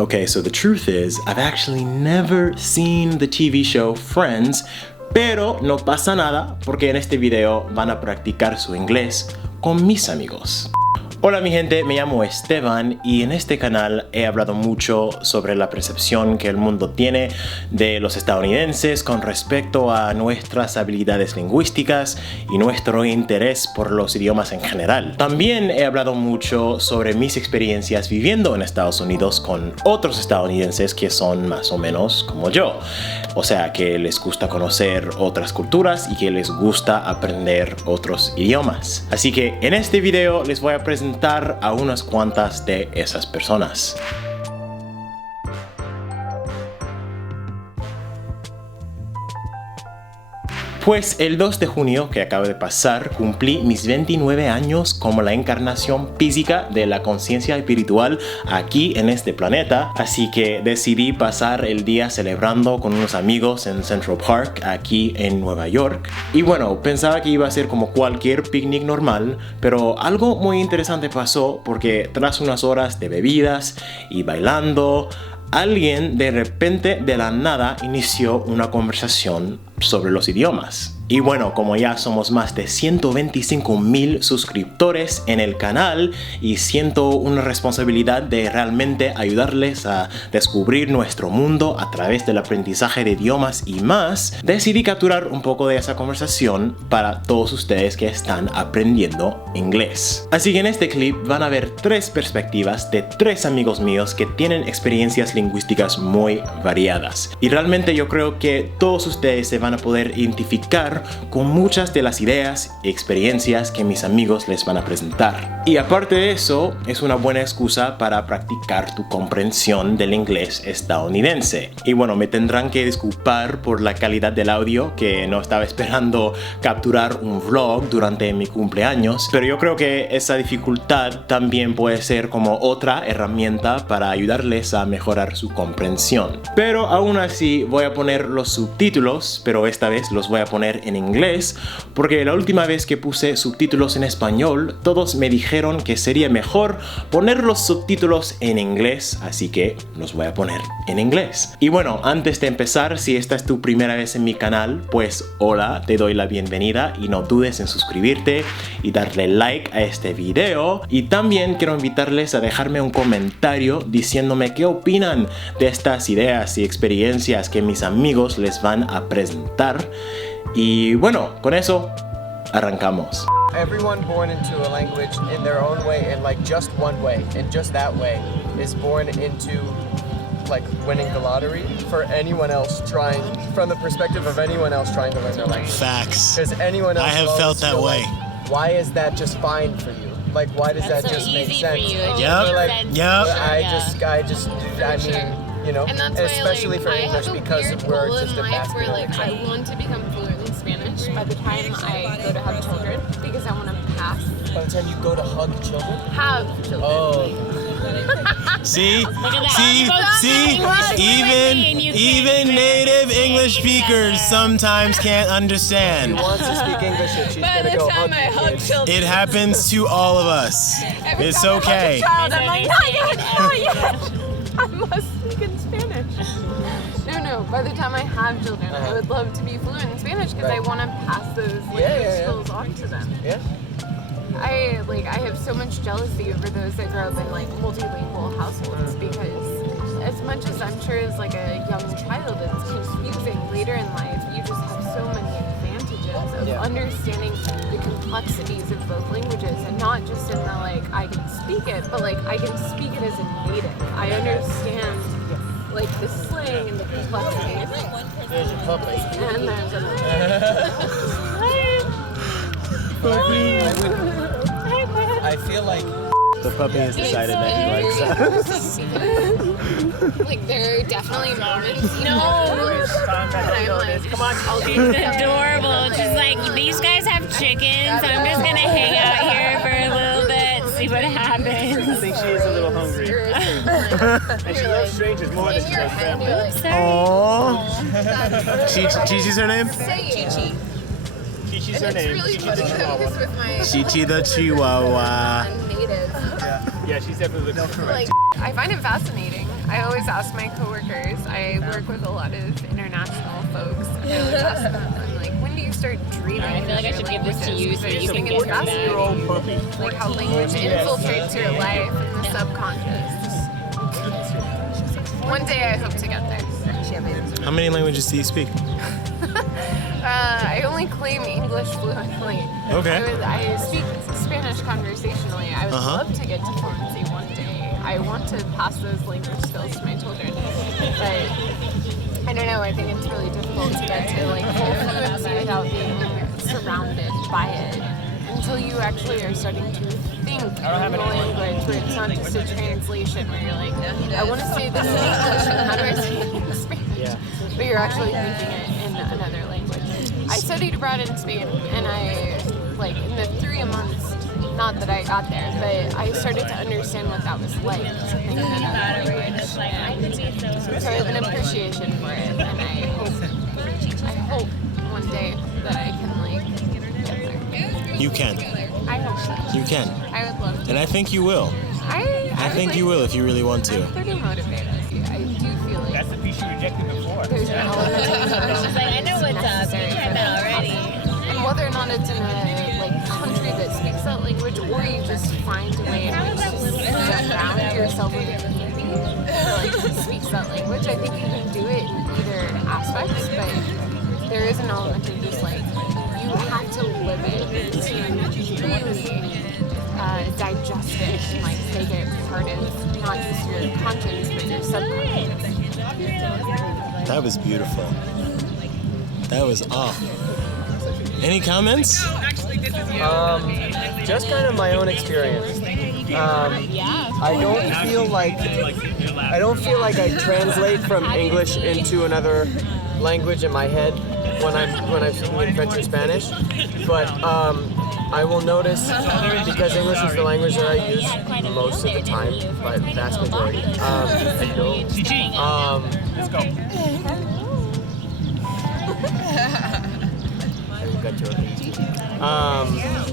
Okay, so the truth is, I've actually never seen the TV show Friends, pero no pasa nada porque en este video van a practicar su inglés con mis amigos. Hola mi gente, me llamo Esteban y en este canal he hablado mucho sobre la percepción que el mundo tiene de los estadounidenses con respecto a nuestras habilidades lingüísticas y nuestro interés por los idiomas en general. También he hablado mucho sobre mis experiencias viviendo en Estados Unidos con otros estadounidenses que son más o menos como yo. O sea, que les gusta conocer otras culturas y que les gusta aprender otros idiomas. Así que en este video les voy a presentar a unas cuantas de esas personas. Pues el 2 de junio que acaba de pasar cumplí mis 29 años como la encarnación física de la conciencia espiritual aquí en este planeta, así que decidí pasar el día celebrando con unos amigos en Central Park aquí en Nueva York. Y bueno, pensaba que iba a ser como cualquier picnic normal, pero algo muy interesante pasó porque tras unas horas de bebidas y bailando, alguien de repente de la nada inició una conversación sobre los idiomas. Y bueno, como ya somos más de 125,000 suscriptores en el canal y siento una responsabilidad de realmente ayudarles a descubrir nuestro mundo a través del aprendizaje de idiomas y más, decidí capturar un poco de esa conversación para todos ustedes que están aprendiendo inglés. Así que en este clip van a ver 3 perspectivas de 3 amigos míos que tienen experiencias lingüísticas muy variadas. Y realmente yo creo que todos ustedes se van a poder identificar con muchas de las ideas y experiencias que mis amigos les van a presentar. Y aparte de eso, es una buena excusa para practicar tu comprensión del inglés estadounidense. Y bueno, me tendrán que disculpar por la calidad del audio, que no estaba esperando capturar un vlog durante mi cumpleaños, pero yo creo que esa dificultad también puede ser como otra herramienta para ayudarles a mejorar su comprensión. Pero aún así voy a poner los subtítulos, pero esta vez los voy a poner en inglés, porque la última vez que puse subtítulos en español, todos me dijeron que sería mejor poner los subtítulos en inglés, así que los voy a poner en inglés. Y bueno, antes de empezar, si esta es tu primera vez en mi canal, pues hola, te doy la bienvenida y no dudes en suscribirte y darle like a este video. Y también quiero invitarles a dejarme un comentario diciéndome qué opinan de estas ideas y experiencias que mis amigos les van a presentar. Y bueno, con eso arrancamos. Everyone born into a language in their own way and like just one way and just that way is born into like winning the lottery for anyone else trying, from the perspective of anyone else trying to learn their language. Facts. Because anyone else I have felt that way. Like, why is that just fine for you? Like, why does that just make sense? Yep. Like, Yep. I mean, you know, and that's especially why, for like, English I have a because weird we're goal just in a life basket where, of like, I want to become fluent in Spanish by the time I go to have children, because I want to pass. By the time you go to hug children? Have children. Oh. See, even native English speakers sometimes can't He understand. wants to speak English and she's By gonna the go time hug I your hug kids. children. It happens to all of us. Every It's time I hug a okay. child, I'm like, not yet. I must speak in Spanish. No, by the time I have children, I would love to be fluent in Spanish because I Right. want to pass those skills on to them. Yeah? I have so much jealousy over those that grow up in like multilingual households because as much as I'm sure as like a young child it's confusing, later in life you just have so many advantages of understanding the complexities of both languages, and not just in the like I can speak it, but like I can speak it as a native. I understand like the slang and the complexities. There's a puppy. And there's a I feel like The puppy has decided that he likes us. like there are definitely moments. No. Come on, she's adorable. She's like, these guys have chickens. I'm just gonna hang out here for a little bit, see what happens. I think she is a little hungry. And she loves strangers more than she loves family. Aww. Chichi's her name? Chi-Chi. Chichi's her name. Really funny because with my Chichi the Chihuahua. native. Yeah, she's definitely the Like, I find it fascinating. I always ask my coworkers, I work with a lot of international folks, and I always ask them, I'm like, when do you start dreaming? I feel like I should give this to you so you can think it's fascinating, puppy. like how language infiltrates your life and the subconscious. One day I hope to get there. How many languages do you speak? I only claim English fluently. Okay. I speak Spanish conversationally. I would love to get to fluency one day. I want to pass those language skills to my children. But I don't know, I think it's really difficult to get to like full fluency without being surrounded by it until you actually are starting to think in the language where it's not just a translation where you're like, I want to say this in English and how do I say it in Spanish? But you're actually thinking it in another language. I studied abroad in Spain and I, like in the 3 months, not that I got there, but I started to understand what that was like to think in another language. And so I have an appreciation for it and I hope one day that I can like get there. You can. I hope so. You can. I would love to. And I think you will. I think you will if you really want to. I'm pretty motivated. I do feel like That's the piece you rejected before. there's an element of She's like, I know what's up. necessary You for tried that that to already. happen. And whether or not it's in a like country that speaks that language, or you just find a way in which to surround yourself with a community that like speaks that language, I think you can do it in either aspects, but there is an element of just like you have to live it to really digest it and like make it part of not just your conscience but your subconscious. That was beautiful. That was Any comments? Just kind of my own experience. I don't feel like I translate from English into another language in my head when I'm speaking in French or Spanish, but I will notice, because English is the language that I use most of the time, by the vast majority. Let's go.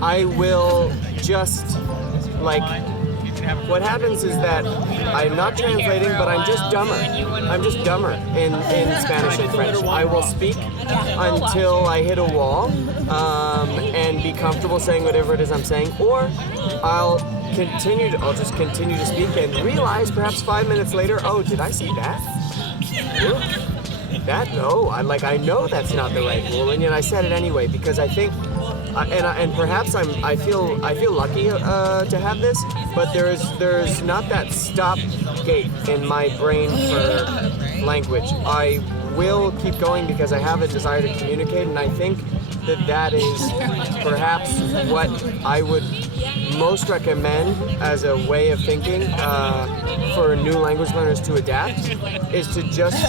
I will just, like, what happens is that I'm not translating, but I'm just dumber. I'm just dumber in Spanish and French. I will speak until I hit a wall and be comfortable saying whatever it is I'm saying, or I'll just continue to speak and realize perhaps 5 minutes later, oh, did I say that? I know that's not the right rule, and yet I said it anyway because I think, and perhaps I feel lucky to have this, but there's not that stop gate in my brain for language. I will keep going because I have a desire to communicate, and I think that is perhaps what I would most recommend as a way of thinking for new language learners to adapt, is to just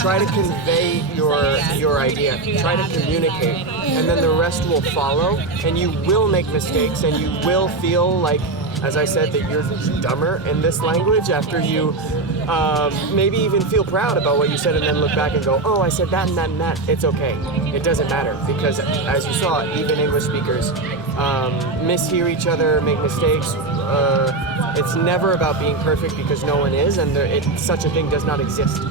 try to convey your idea, try to communicate, and then the rest will follow, and you will make mistakes, and you will feel like, as I said, that you're dumber in this language after you maybe even feel proud about what you said and then look back and go, oh, I said that and that and that. It's okay. It doesn't matter because, as you saw, even English speakers mishear each other, make mistakes. It's never about being perfect because no one is, and such a thing does not exist.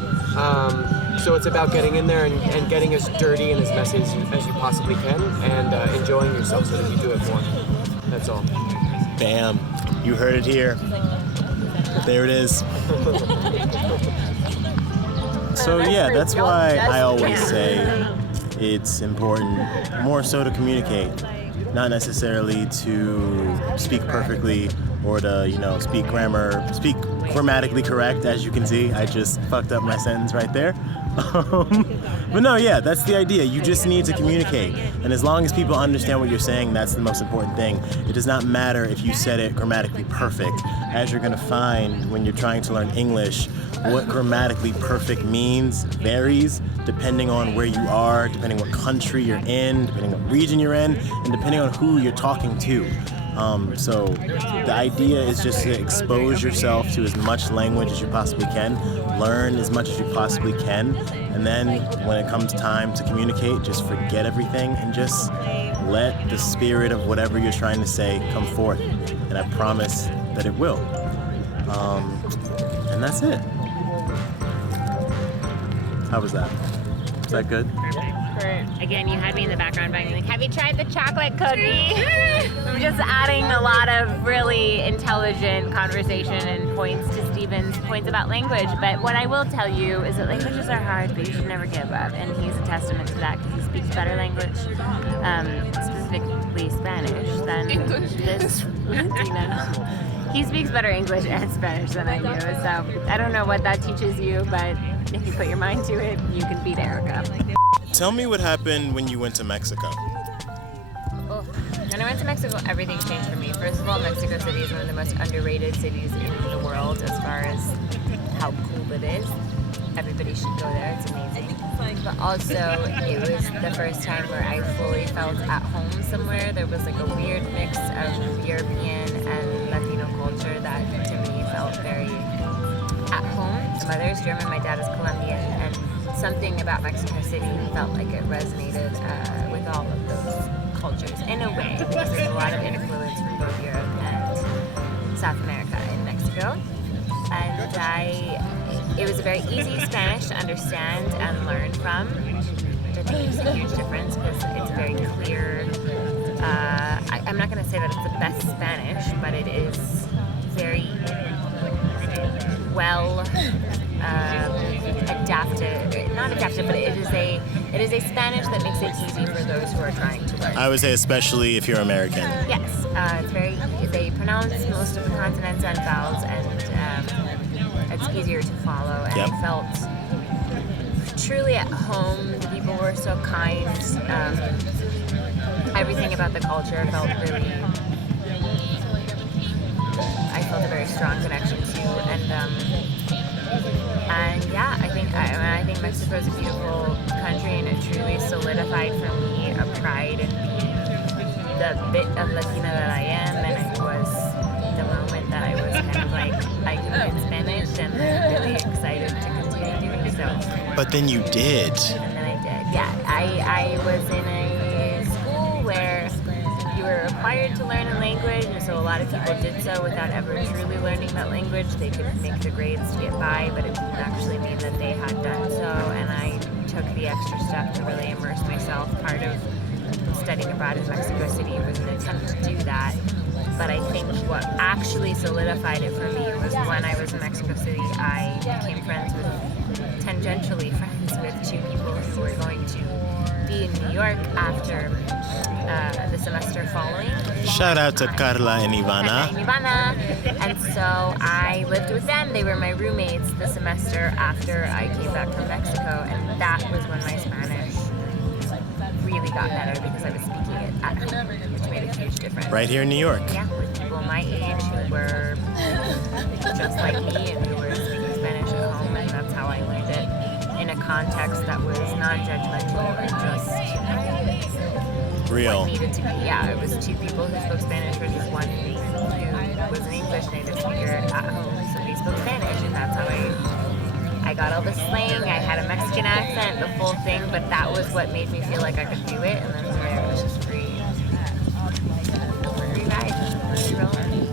So it's about getting in there and getting as dirty and as messy as you possibly can, and enjoying yourself so that you do it more. That's all. Bam. You heard it here. There it is. So yeah, that's why I always say it's important more so to communicate, not necessarily to speak perfectly or to, speak grammatically correct. As you can see, I just fucked up my sentence right there. But no, yeah, that's the idea. You just need to communicate. And as long as people understand what you're saying, that's the most important thing. It does not matter if you said it grammatically perfect. As you're going to find when you're trying to learn English, what grammatically perfect means varies depending on where you are, depending what country you're in, depending what region you're in, and depending on who you're talking to. So the idea is just to expose yourself to as much language as you possibly can, learn as much as you possibly can, and then when it comes time to communicate, just forget everything and just let the spirit of whatever you're trying to say come forth. And I promise that it will. And that's it. How was that? Was that good? Great. Again, you had me in the background being like, have you tried the chocolate cookie? I'm just adding a lot of really intelligent conversation and points to Steven's points about language. But what I will tell you is that languages are hard, but you should never give up. And he's a testament to that because he speaks better language, specifically Spanish, than this Latina. He speaks better English and Spanish than I do. So I don't know what that teaches you, but if you put your mind to it, you can beat Erica. Tell me what happened when you went to Mexico. Oh, when I went to Mexico, everything changed for me. First of all, Mexico City is one of the most underrated cities in the world as far as how cool it is. Everybody should go there, it's amazing. But also, it was the first time where I fully felt at home somewhere. There was like a weird mix of European and Latino culture that to me felt very at home. My mother is German, my dad is Colombian, and something about Mexico City felt like it resonated with all of those cultures in a way, because there's a lot of influence from both Europe and South America in Mexico. And it was a very easy Spanish to understand and learn from, which I think makes a huge difference because it's very clear. I'm not going to say that it's the best Spanish, but it is very well not adapted, but it is a Spanish that makes it easy for those who are trying to learn. I would say especially if you're American. Yes, they pronounce most of the consonants and vowels, and it's easier to follow. And Yep. I felt truly at home. The people were so kind. Everything about the culture felt really. I felt a very strong connection to, and yeah, I think Mexico is a beautiful country, and it truly solidified for me a pride in being the bit of Latina that I am, and it was the moment that I was kind of like, I can learn Spanish, and I'm really excited to continue doing so. But then you did. And then I did, yeah. I was in a school where you were required to learn a language, and so a lot of people did so without ever truly learning that language. They could make the grades to get by, but it didn't actually mean that they had done so, and I took the extra step to really immerse myself. Part of studying abroad in Mexico City was an attempt to do that, but I think what actually solidified it for me was when I was in Mexico City, I became tangentially friends with two people who were going to be in New York after the semester following. Shout out to Carla and Ivana. And so I lived with them. They were my roommates the semester after I came back from Mexico, and that was when my Spanish really got better because I was speaking it at home, which made a huge difference. Right here in New York. Yeah, with people my age who were just like me and who were speaking Spanish at home, and that's how I learned it in a context that was non-judgmental and just real. What needed to be. Yeah, it was two people who spoke Spanish versus one who was an English native speaker at home, so we spoke Spanish, and that's how I got all the slang. I had a Mexican accent, the full thing, but that was what made me feel like I could do it, and then from there it was just free ride, free rolling.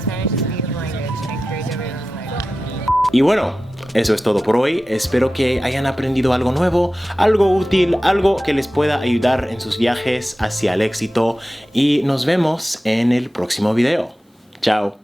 Spanish is a beautiful language, and I encourage everyone to learn. Y bueno, eso es todo por hoy. Espero que hayan aprendido algo nuevo, algo útil, algo que les pueda ayudar en sus viajes hacia el éxito. Y nos vemos en el próximo video. Chao.